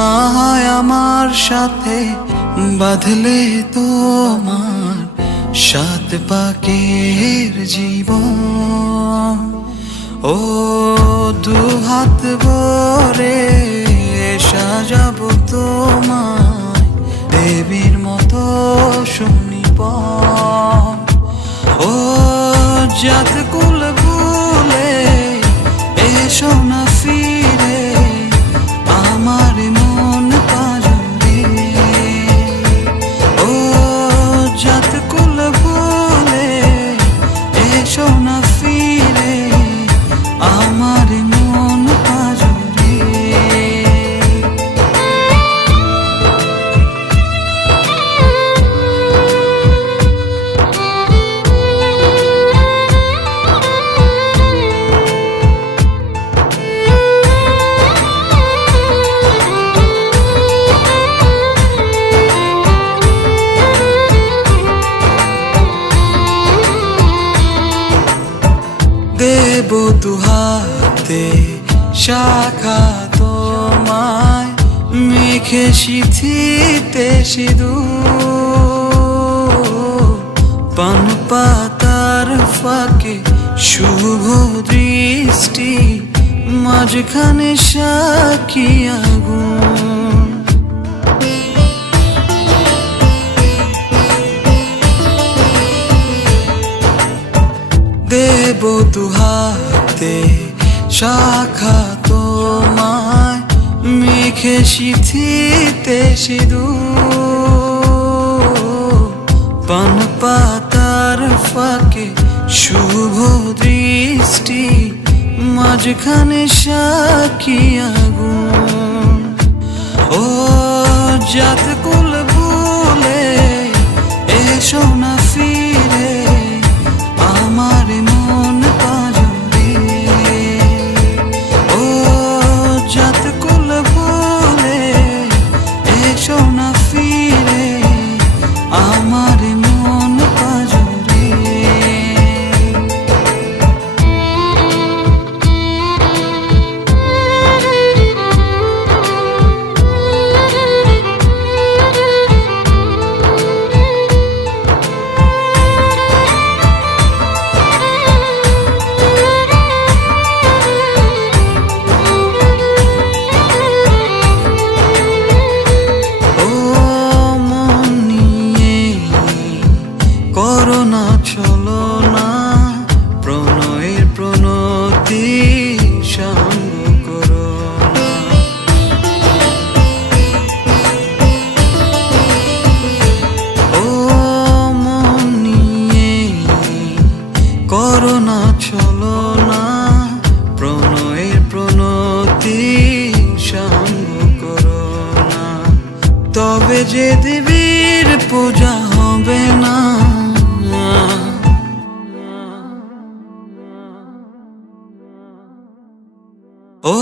আমার সাথে বাঁধলে তোমার সাত পাকের জীবন। ও দু হাত ভরে সাজাবো তোমায় দুহাতে শাখা তোমায় মেখে সিথিতে সিধু পান পাতার ফাঁকে শুভ দৃষ্টি মাঝখানে সাকি আগুন দেব দুহাতে শাখা তোমায় মেখে সিথিতে সিধু পান পাতার ফাঁকে শুভ দৃষ্টি, মাঝখানে সাক্ষী আগুন ও জাত তবে যে দেবীর পূজা হবে না। ও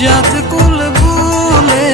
যাতে কুল ভুলে